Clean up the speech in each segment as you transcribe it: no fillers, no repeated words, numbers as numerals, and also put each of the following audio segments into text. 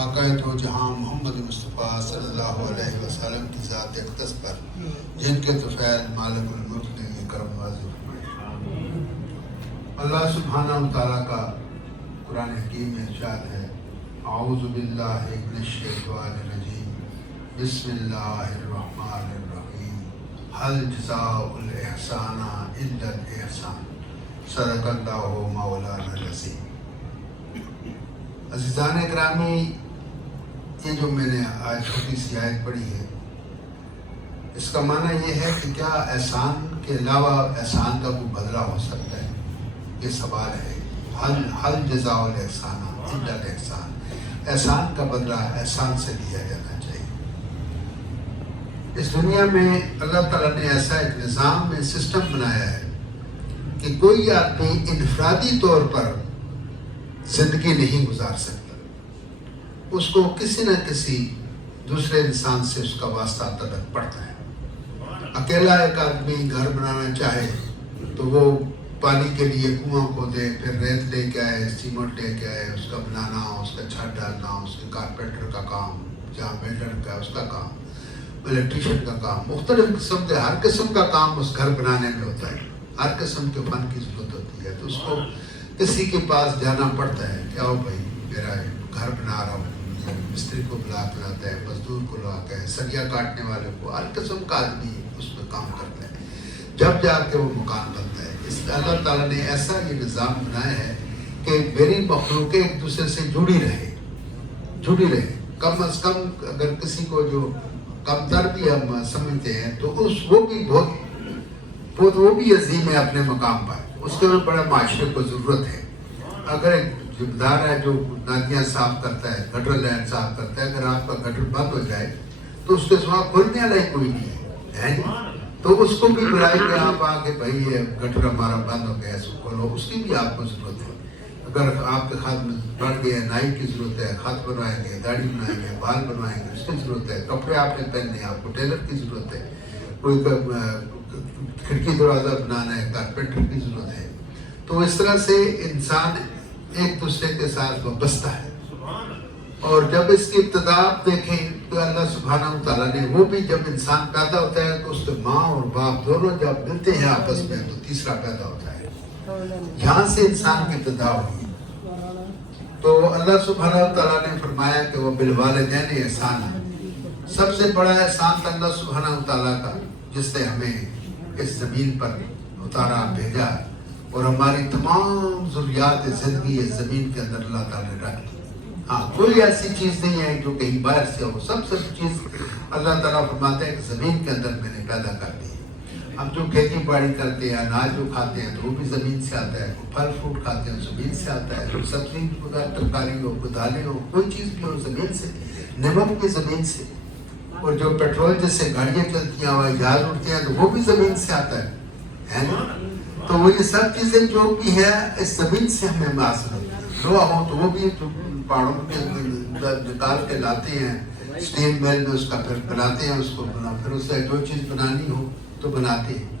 آقا تو جہاں محمد مصطفیٰ صلی اللہ علیہ وسلم کی ذات اقدس پر جن کے طفیل مالک الملک نے یہ کرم واضح فرمائے۔ اللہ سبحانہ وتعالیٰ کا قرآن حکیم میں ارشاد ہے، اعوذ باللہ من الشیطان الرجیم، بسم اللہ الرحمن الرحیم، هل جزاء الاحسان الا الاحسان، صدق اللہ مولانا العظیم۔ عزیزان اکرامی، یہ جو میں نے آج چھوٹی سی آیت پڑھی ہے، اس کا معنی یہ ہے کہ کیا احسان کے علاوہ احسان کا کوئی بدلہ ہو سکتا ہے؟ یہ سوال ہے۔ حل جزاء الاحسان الا الاحسان، احسان کا بدلہ احسان سے لیا جانا چاہیے۔ اس دنیا میں اللہ تعالیٰ نے ایسا ایک نظام میں سسٹم بنایا ہے کہ کوئی آدمی انفرادی طور پر زندگی نہیں گزار سکتا، اس کو کسی نہ کسی دوسرے انسان سے اس کا واسطہ تعلق پڑتا ہے۔ اکیلا ایک آدمی گھر بنانا چاہے تو وہ پانی کے لیے کنواں کھودے، پھر ریت لے کے آئے، سیمنٹ لے کے آئے، اس کا بنانا، اس کا چھت ڈالنا، اس کے کارپینٹر کا کام، جہاں بلڈر کا اس کا کام، الیکٹریشین کا کام، مختلف قسم کے ہر قسم کا کام اس گھر بنانے میں ہوتا ہے۔ ہر قسم کے فن کی ضرورت ہوتی ہے، تو اس کو کسی کے پاس جانا پڑتا ہے کہ آؤ بھائی میرا گھر بنا رہا ہوں، مستری کو بلا کے لاتا ہے، مزدور کو لاتا ہے، سریا کاٹنے والے کو، ہر قسم کا آدمی اس میں کام کرتا ہے، جب جا کے وہ مکان بنتا ہے۔ اس اللہ تعالیٰ نے ایسا یہ نظام بنایا ہے کہ میری مخلوقیں ایک دوسرے سے جڑی رہے۔ کم از کم اگر کسی کو جو کم تر بھی ہم سمجھتے ہیں تو وہ بھی بہت وہ بھی عظیم ہے اپنے مقام پر، اس کے میں بڑا معاشرے کو ضرورت ہے۔ اگر ایک ذمہ دار ہے جو نالیاں صاف کرتا ہے، گٹر لائن صاف کرتا ہے، اگر آپ کا گٹر بند ہو جائے تو اس کے سوا کھولنے والا ہی کوئی نہیں ہے، تو اس کو بھی بلائیں گے آپ آ کے بھائی یہ گٹر ہمارا بند ہو گیا، اس کو کھولو، اس کی بھی آپ کو ضرورت ہے۔ اگر آپ کے خط بڑھ گئے، نائی کی ضرورت ہے، خط بنوائیں گے، داڑھی بنائیں گے، بال بنوائیں گے، اس کی ضرورت ہے۔ کپڑے آپ نے پہننے، آپ کو ٹیلر کی ضرورت ہے، کوئی کھڑکی دروازہ بنانا ہے، کارپینٹر کی ضرورت ہے۔ تو اس طرح سے انسان ایک دوسرے کے ساتھ وابستہ ہے، اور جب اس کی ابتدا آپ دیکھیں تو اللہ سبحانہ وتعالیٰ نے وہ بھی جب انسان پیدا ہوتا ہے تو اس کے ماں اور باپ دونوں جب ملتے ہیں آپس میں تو تیسرا پیدا ہوتا ہے، یہاں سے انسان کی ابتدا ہوئی۔ تو اللہ سبحانہ وتعالیٰ نے فرمایا کہ وہ بالوالدین احسان ہے۔ سب سے بڑا احسان اللہ سبحانہ وتعالیٰ کا جس نے ہمیں اس زمین پر اتارا، بھیجا، اور ہماری تمام ضروریات زندگی اس زمین کے اندر اللہ تعالیٰ نے رکھی۔ ہاں، کوئی ایسی چیز نہیں ہے جو کہیں باہر سے ہو، سب چیز اللہ تعالیٰ فرماتے ہیں کہ زمین کے اندر میں نے پیدا کر دی۔ ہم جو کھیتی باڑی کرتے ہیں، اناج جو کھاتے ہیں تو وہ بھی زمین سے آتا ہے، پھل فروٹ کھاتے ہیں زمین سے آتا ہے، سبزی وغیرہ ترکاری ہو، دالیں ہو، کوئی چیز بھی ہو زمین سے، نمک بھی زمین سے، اور جو پیٹرول جیسے گاڑیاں چلتی ہیں، ہوائی جہاز اڑتے ہیں تو وہ بھی زمین سے آتا ہے نا؟ تو وہ یہ سب چیزیں جو بھی ہے اس زمین سے ہمیں حاصل ہوتی ہیں۔ لوہا ہو تو وہ بھی پہاڑوں کے نکال کے لاتے ہیں، اسٹیل مل میں اس کا پھر بناتے ہیں، اس کو پھر اس سے جو چیز بنانی ہو تو بناتے ہیں۔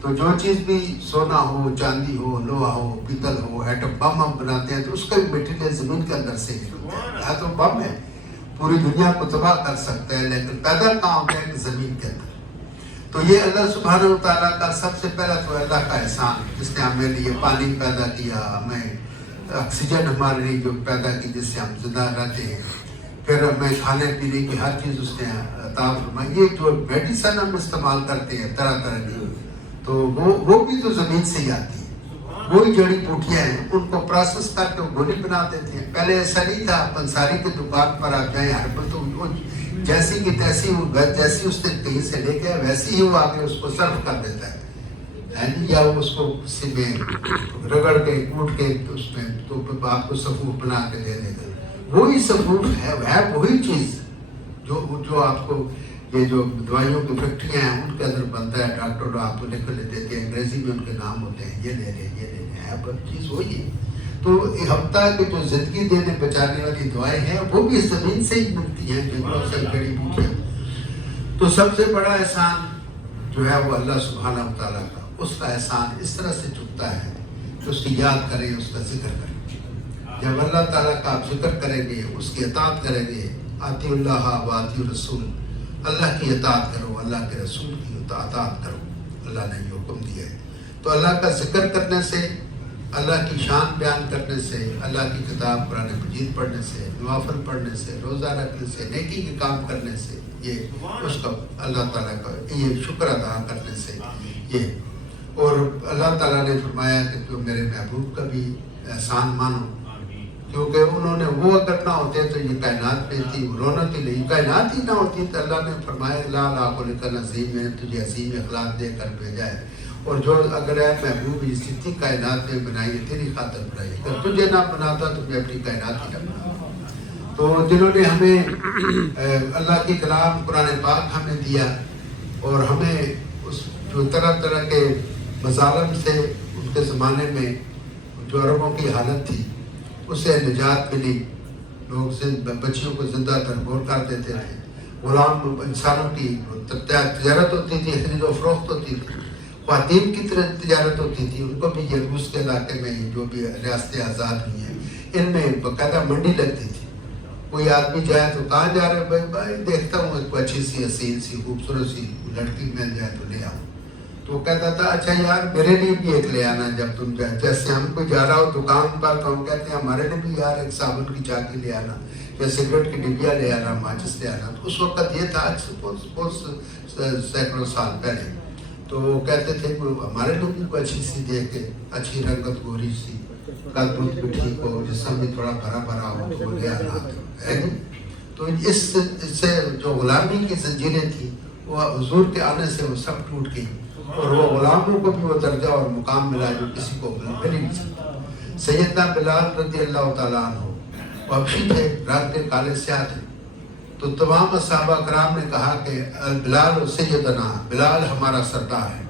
تو جو چیز بھی سونا ہو، چاندی ہو، لوہا ہو، پیتل ہو، ایٹم بم ہم بناتے ہیں تو اس کا بھی مٹیریل زمین کے اندر سے ہی ہوتا ہے۔ ایٹم بم ہے، پوری دنیا کو تباہ کر سکتا ہے، لیکن پیدا کہاں ہوتا ہے؟ زمین کے اندر۔ تو یہ اللہ سبحانہ وتعالیٰ کا سب سے پہلا تو اللہ کا احسان، جس نے ہمیں لیے پانی پیدا کیا، ہمیں آکسیجن ہمارے لیے جو پیدا کی جس سے ہم زندہ رہتے ہیں، پھر ہمیں کھانے پینے کی ہر چیز اس نے عطا فرمائی۔ یہ جو میڈیسن ہم استعمال کرتے ہیں طرح طرح کی، تو وہ بھی تو زمین سے ہی آتی ہے۔ وہی جڑی بوٹیاں ہیں، ان کو پروسیس کر کے گولی بنا دیتے ہیں۔ پہلے ایسا نہیں تھا، پنساری کی دکان پر آپ جائیں ہربل تو جیسی کی تیسی، جیسی اس نے کہیں سے لے کے ویسی ہی وہ آگے اس کو سرو کر دیتا ہے، یا اس کو کسی میں رگڑ کے کوٹ کے اس میں تو آپ کو صفوف بنا کے دے دے گا۔ وہی صفوف ہے وہی چیز جو آپ کو یہ جو دوائیوں کی فیکٹریاں ہیں ان کے اندر بنتا ہے، ڈاکٹر آپ کو لکھ کے دیتے ہیں، انگریزی میں ان کے نام ہوتے ہیں، یہ لے لیں ہے، پر چیز وہی ہے۔ تو ہفتہ کے جو زندگی دینے بچانے والی دعائیں ہیں وہ بھی زمین سے ہی ملتی ہیں، جنگلوں سے جڑی بوٹیاں۔ تو سب سے بڑا احسان جو ہے وہ اللہ سبحانہ وتعالیٰ کا، اس کا احسان اس طرح سے چکتا ہے کہ اس کی یاد کریں، اس کا ذکر کریں۔ جب اللہ تعالیٰ کا آپ ذکر کریں گے، اس کی اطاعت کریں گے، آتی اللہ و آتی الرسول، اللہ کی اطاعت کرو، اللہ کے رسول کی اطاعت کرو، اللہ نے یہ حکم دیا ہے. تو اللہ کا ذکر کرنے سے، اللہ کی شان بیان کرنے سے، اللہ کی کتاب قرآن مجید پڑھنے سے، نوافل پڑھنے سے، روزہ رکھنے سے، نیکی کے کام کرنے سے، یہ اس کا اللہ تعالیٰ کا یہ شکر ادا کرنے سے یہ. اور اللہ تعالیٰ نے فرمایا کہ تم میرے محبوب کا بھی احسان مانو، کیونکہ انہوں نے وہ اگر نہ ہوتے تو یہ کائنات میں تھی رونق ہی نہیں، کائنات ہی نہ ہوتی تو اللہ نے فرمایا لا خلق عظیم، میں نے تجھے عظیم اخلاق دے کر بھیجا ہے، اور جو اگر ہے محبوب اس اتنی کائنات میں بنائی ہے تیری خاطر بنائی، اگر تجھے نہ بناتا تو میں اپنی کائنات ہی نہ بناتا. تو جنہوں نے ہمیں اللہ کی کلام قرآن پاک ہمیں دیا، اور ہمیں اس جو طرح طرح کے مظالم سے ان کے زمانے میں جو عربوں کی حالت تھی اس سے نجات ملی. لوگ بچیوں کو زندہ درگور کر دیتے تھے، غلام انسانوں کی تجارت ہوتی تھی، خرید و فروخت ہوتی تھی، خواتین کی طرح تجارت ہوتی تھی. ان کو بھی یہ روس کے علاقے میں جو بھی ریاستیں آزاد ہوئی ہیں ان میں باقاعدہ منڈی لگتی تھی. کوئی آدمی جائے تو کہاں جا رہے بھائی؟ بھائی دیکھتا ہوں ایک اچھی سی حسین سی خوبصورت سی لڑکی مل جائے تو لے آؤں. تو وہ کہتا تھا اچھا یار میرے لیے بھی ایک لے آنا جب تم جائے. جیسے ہم کوئی جا رہا ہو دکان پر تو ہم کہتے ہیں ہمارے لیے بھی یار ایک صابن کی چاکی لے آنا، یا سگریٹ کی ڈبیا لے آنا، ماچس لے آنا. تو اس وقت یہ تھا بہت سینکڑوں سال پہلے. تو وہ کہتے تھے کہ ہمارے لیے بھی کوئی اچھی سی دے کے، اچھی رنگت گوری سی، قد بھی ٹھیک ہو، جسم بھی تھوڑا بھرا بھرا ہو تو وہ لے آنا ہے. تو اس سے جو غلامی کی زنجیریں تھیں وہ حضور کے آنے سے وہ سب ٹوٹ گئی، اور وہ غلاموں کو بھی وہ درجہ اور مقام ملا جو کسی کو مل ہی نہیں سکتا. سیدنا بلال رضی اللہ تعالیٰ عنہ وہ حبشی تھے، رات کے کالے سیاہ تھے. تو تمام صحابہ کرام نے کہا کہ بلال سیدنا، بلال ہمارا سردار ہے.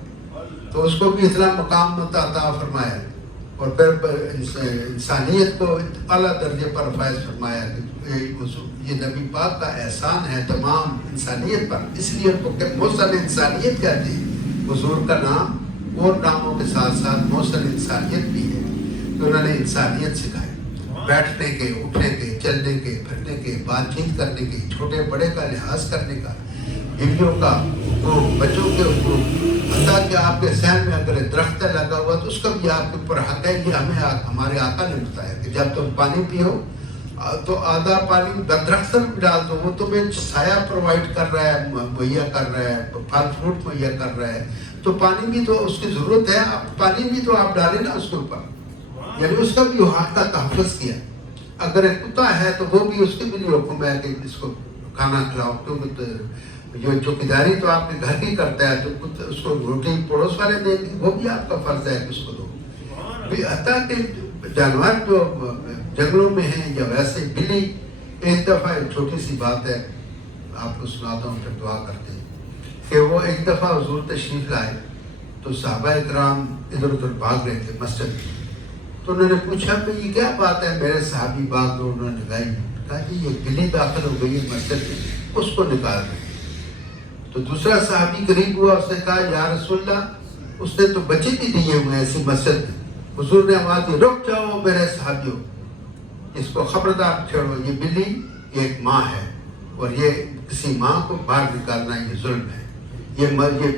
تو اس کو بھی اتنا مقام عطا فرمایا، اور پھر انسانیت کو اعلیٰ درجے پر فائز فرمایا کہ یہ نبی پاک کا احسان ہے تمام انسانیت پر. اس لیے ان کو محسن انسانیت کہتے ہیں. حضور کا نام اور ناموں کے ساتھ ساتھ محسن انسانیت بھی ہے، کہ انہوں نے انسانیت سکھائی، بیٹھنے کے، اٹھنے کے، چلنے کے، پھرنے کے، بات چیت کرنے کے، چھوٹے بڑے کا لحاظ کرنے کا، بیویوں کا حقوق، بچوں کے حقوق. حتیٰ کہ آپ کے ذہن میں اگر درخت لگا ہوا تو اس کا بھی آپ کے اوپر حق ہے. یہ ہمیں ہمارے آقا نے بتایا کہ جب تم پانی پیو تو آدھا پانی درخت میں ڈال دو، وہ تمہیں سایہ پرووائڈ کر رہا ہے، مہیا کر رہا ہے، پھل فروٹ مہیا کر رہا ہے. تو پانی بھی تو اس کی ضرورت ہے، پانی بھی تو آپ ڈالیں نا اس کے اوپر. یعنی اس کا بھی حق کا تحفظ کیا. اگر ایک کتا ہے تو وہ بھی اس کے بھی لیے حکم ہے کہ اس کو کھانا کھلاؤ. جو چوکیداری تو آپ کے گھر کی کرتا ہے تو اس کو روٹی پڑوس والے دیں گے، وہ بھی آپ کا فرض ہے کہ اس کو دو. حتیٰ کہ جانور جو جنگلوں میں ہیں یا ویسے بلی، ایک دفعہ ایک چھوٹی سی بات ہے آپ کو سناتا ہوں پھر دعا کرتے ہیں. کہ وہ ایک دفعہ حضور تشریف لائے تو صحابہ کرام ادھر ادھر بھاگ رہے تھے مسجد میں. تو انہوں نے پوچھا کہ یہ کیا بات ہے میرے صحابی بھاگ دو. انہوں نے لگائی، کہا کہ یہ بلی داخل ہو گئی ہے مسجد میں، اس کو نکال رہے. تو دوسرا صحابی قریب ہوا، اس نے کہا یا رسول اللہ اس نے تو بچے بھی دیے ہوئے ہیں ایسی مسجد میں. حضور نے آواز دی رک جاؤ میرے صحابیوں، اس کو خبردار چھوڑو. یہ بلی یہ ایک ماں ہے، اور یہ کسی ماں کو باہر نکالنا یہ ظلم ہے. یہ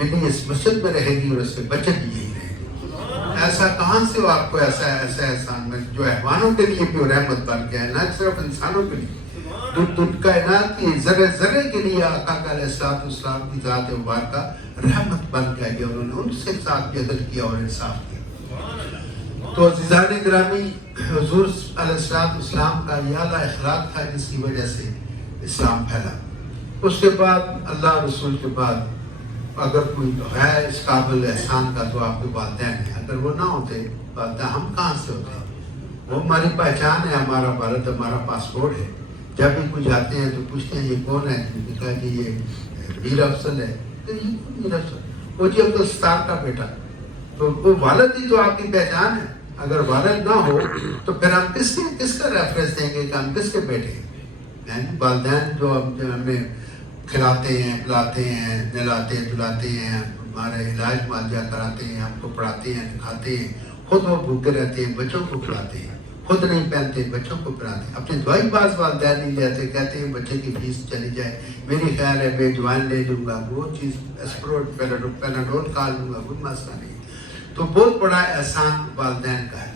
بلی اس مسجد میں رہے گی اور اس کے بچے بھی یہی رہیں گے. ایسا کہاں سے آپ کو ایسا احسان میں جو حیوانوں کے لیے بھی رحمت بن گیا ہے، نہ صرف انسانوں کے لیے. کائنات کی ذرے ذرے کے لیے آقا علیہ السلام کی ذات مبارکہ رحمت بن گیا. انہوں نے ان سے ساتھ بھی عدل کیا اور انصاف کیا. تو عزیزان گرامی، حضور علیہ السلام کا یہ اعلیٰ اخلاق تھا جس کی وجہ سے اسلام پھیلا. اس کے بعد اللہ رسول کے بعد اگر کوئی ہے اس قابل احسان کا تو آپ کے والدین ہیں. اگر وہ نہ ہوتے والدین ہم کہاں سے ہوتے ہیں؟ وہ ہماری پہچان ہے، ہمارا بھارت ہمارا پاسپورٹ ہے. جب بھی کوئی جاتے ہیں تو پوچھتے ہیں یہ کون ہے؟ کہا کہ یہ میر افضل ہے. میر افضل وہ جی عبد الستار کا بیٹا. تو وہ والد ہی تو آپ کی پہچان ہے. اگر والد نہ ہو تو پھر ہم کس کا ریفرنس دیں گے کہ ہم کس کے بیٹے ہیں؟ والدین جو ہمیں کھلاتے ہیں، پلاتے ہیں، نہلاتے دھلاتے ہیں، ہمارے علاج معالجہ کراتے ہیں، ہم کو پڑھاتے ہیں، لکھاتے ہیں، خود وہ بھوکے رہتے ہیں، بچوں کو کھلاتے ہیں، خود نہیں پہنتے بچوں کو پہناتے. اپنی دوائی بعض والدین نہیں لیتے, کہتے ہیں بچے کی فیس چلی جائے, میری خیال ہے میں جوائن لے لوں گا, وہ چیز اسپروٹ پیناڈول کھا لوں گا, کوئی مسئلہ نہیں. تو بہت بڑا احسان والدین کا ہے,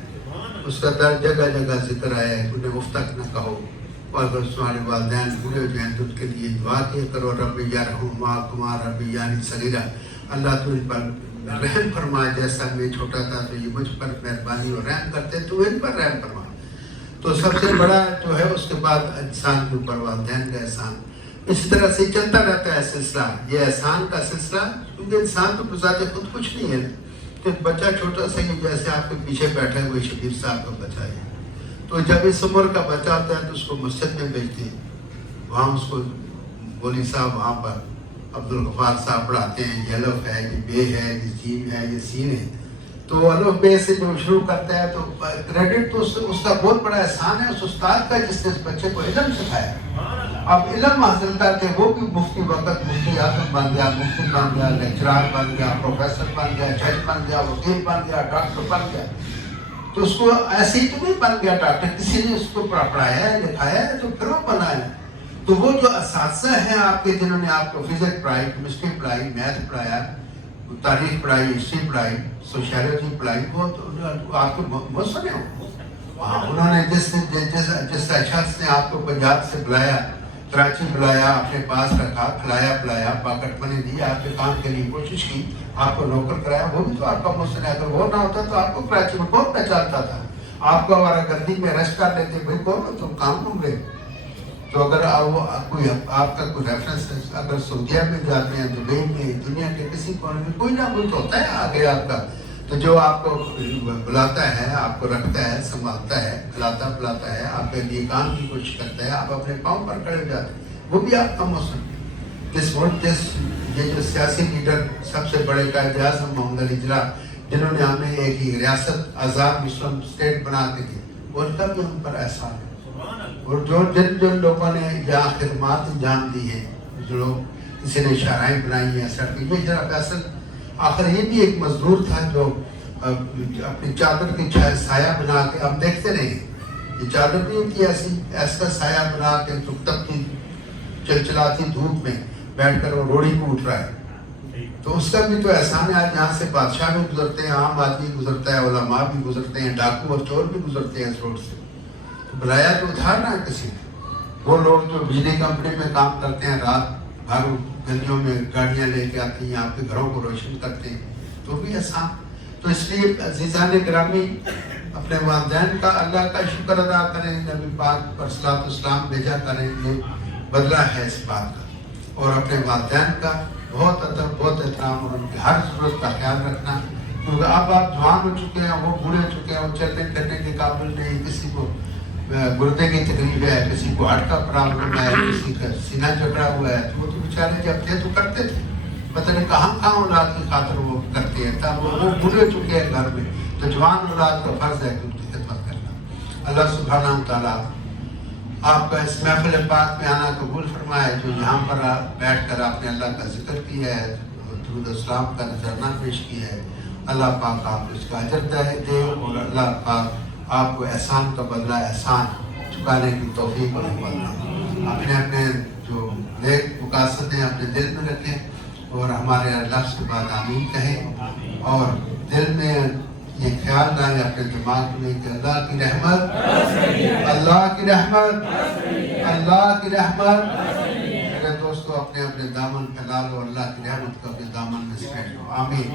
اس کا در جگہ جگہ ذکر آیا ہے, انہیں اف تک نہ کہو. اور اگر تمہارے والدین بوڑھے ہو جائیں تو ان کے لیے دعا کیا کرو, رب یرحمہما کما ربیانی صغیرا, اللہ تو ان پر رحم فرما, جیسا میں چھوٹا تھا تو یہ مجھ پر مہربانی اور رحم کرتے, تو ان پر رحم فرما. تو سب سے بڑا جو ہے اس کے بعد انسان کے اوپر والدین کا احسان. اس طرح سے چلتا رہتا ہے سلسلہ, یہ احسان کا سلسلہ, کیونکہ انسان تو بذات خود کچھ نہیں ہے. کہ بچہ چھوٹا سا ہی جیسے آپ کے پیچھے بیٹھے ہوئے شبیر صاحب کا بچہ ہے, تو جب اس عمر کا بچہ ہوتا ہے تو اس کو مسجد میں بھیجتے ہیں, وہاں اس کو مولوی صاحب وہاں پر عبدالغفار صاحب پڑھاتے ہیں, یہ الف ہے, یہ بے ہے, یہ جیم ہے, یہ سین ہے. تو الف بے سے جو شروع کرتا ہے تو کریڈٹ تو اس کا بہت بڑا احسان ہے اس استاد کا جس نے اس بچے کو علم سکھایا. اب علم حاصل کر کے وہ بھی مفتی وقت مفتی اعظم بن گیا, مفتی بن گیا, لیکچرار بن گیا, پروفیسر بن گیا, جج بن گیا, وکیل بن گیا, ڈاکٹر بن گیا. تو اس کو ایسے ہی تو نہیں بن گیا ڈاکٹر, کسی نے اس کو پڑھایا ہے, لکھایا ہے, تو پھر وہ بنا ہے. تو وہ جو اساتذہ ہیں آپ کے جنہوں نے آپ کو فزکس پڑھائی, کیمسٹری پڑھائی, میتھ پڑھایا, تاریخ پڑھائی, ہسٹری پڑھائی, سوشیالوجی پڑھائی, وہ تو آپ کو بہت سنے ہو. انہوں نے جس شخص نے آپ کو پنجاب سے بلایا, کراچی بلایا, اپنے پاس رکھا, کھلایا پلایا, پاکٹ منی دی, آپ کے کام کے لیے کوشش کی, آپ کو نوکر کرایا, وہ بھی تو آپ کا محسن ہے. اگر وہ نہ ہوتا تو آپ کو کراچی میں کون پہچانتا تھا؟ آپ کو ہمارا گردی میں ارسٹ کر لیتے, بھائی کون ہو تم, کام ڈھونڈ رہے. تو اگر کوئی آپ کا کوئی ریفرنس ہے, اگر سعودیہ میں جاتے ہیں, دبئی میں, دنیا کے کسی کونے میں کوئی نہ کوئی تو ہوتا ہے آگے آپ کا, تو جو آپ کو بلاتا ہے, آپ کو رکھتا ہے, سنبھالتا ہے, کھلاتا پلاتا ہے, آپ کے لیے کام کی کوشش کرتا ہے, آپ اپنے پاؤں پر کھڑے ہو جاتے ہیں, وہ بھی آپ کا موسم. یہ جو سیاسی لیڈر سب سے بڑے قائد اعظم محمد علی جناح, جنہوں نے ہمیں ایک ہی ریاست آزاد مسلم اسٹیٹ بنا دی تھی, ان کا بھی ہم پر احسان ہے. اور جن لوگوں نے یہاں خدمات انجام دی ہیں, جو لوگ کسی نے شاہراہیں بنائی ہیں, سڑکیں, یہ جناب فیصل آخر یہ بھی ایک مزدور تھا جو اپنی چادر کی سایہ بنا کے, ہم دیکھتے رہے, یہ چادر نہیں تھی ایسا سایہ بنا کے جو تپتی چلچلاتی دھوپ میں بیٹھ کر وہ روڑی کو اٹھ رہا ہے. تو اس کا بھی تو احسان ہے. آج یہاں سے بادشاہ بھی گزرتے ہیں, عام آدمی گزرتا ہے, علماء بھی گزرتے ہیں, ڈاکو اور چور بھی گزرتے ہیں اس روڈ سے. بلایا تو تھا نا کسی نے. وہ لوگ جو بجلی کمپنی میں کام کرتے ہیں, رات بھر گلیوں میں گاڑیاں لے کے آتی ہیں, آپ کے گھروں کو روشن کرتے ہیں, تو بھی احسان. تو اس لیے عزیزان گرامی, اپنے والدین کا اللہ کا شکر ادا کریں, نبی پاک پر صلاۃ والسلام بھیجا کریں, یہ بدلہ ہے اس بات کا. اور اپنے والدین کا بہت ادب, بہت احترام, اور ان کی ہر ضرورت کا خیال رکھنا, کیونکہ اب آپ جوان ہو چکے ہیں, وہ بوڑھے ہو چکے ہیں, وہ چلنے پھرنے کے قابل نہیں, کسی کو گردے کی تکلیف ہے, کسی کو ہارٹ کا پرابلم ہے, کسی کا سینہ جکڑا ہوا ہے, تو وہ تو بیچارے جب تھے تو کرتے تھے, پتہ نہیں کہاں اولاد کی خاطر وہ کرتے ہیں. تب وہ بوڑھے ہو چکے ہیں گھر میں, تو جوان اولاد کا فرض ہے کہ ان کی خدمت کرنا. اللہ سبحانہ وتعالیٰ آپ کا اس محفل پاک میں آنا قبول فرمائے, جو یہاں پر بیٹھ کر آپ نے اللہ کا ذکر کیا ہے, درود السلام کا نذرانہ پیش کیا ہے. اللہ پاک آپ اس کا اجر دے, اور اللہ پاک آپ کو احسان کا بدلہ احسان چکانے کی توفیق اور حکمت. اپنے جو نیک مقاصد ہیں اپنے دل میں رکھیں, اور ہمارے لفظ کے بعد آمین کہیں, اور دل میں یہ خیال لائیں اپنے دماغ میں کہ اللہ کی رحمت, اللہ کی رحمت, اللہ کی رحمت. میرے دوستو, اپنے دامن پھیلا لو, اللہ کی رحمت کو اپنے دامن میں سمیٹ لو. آمین.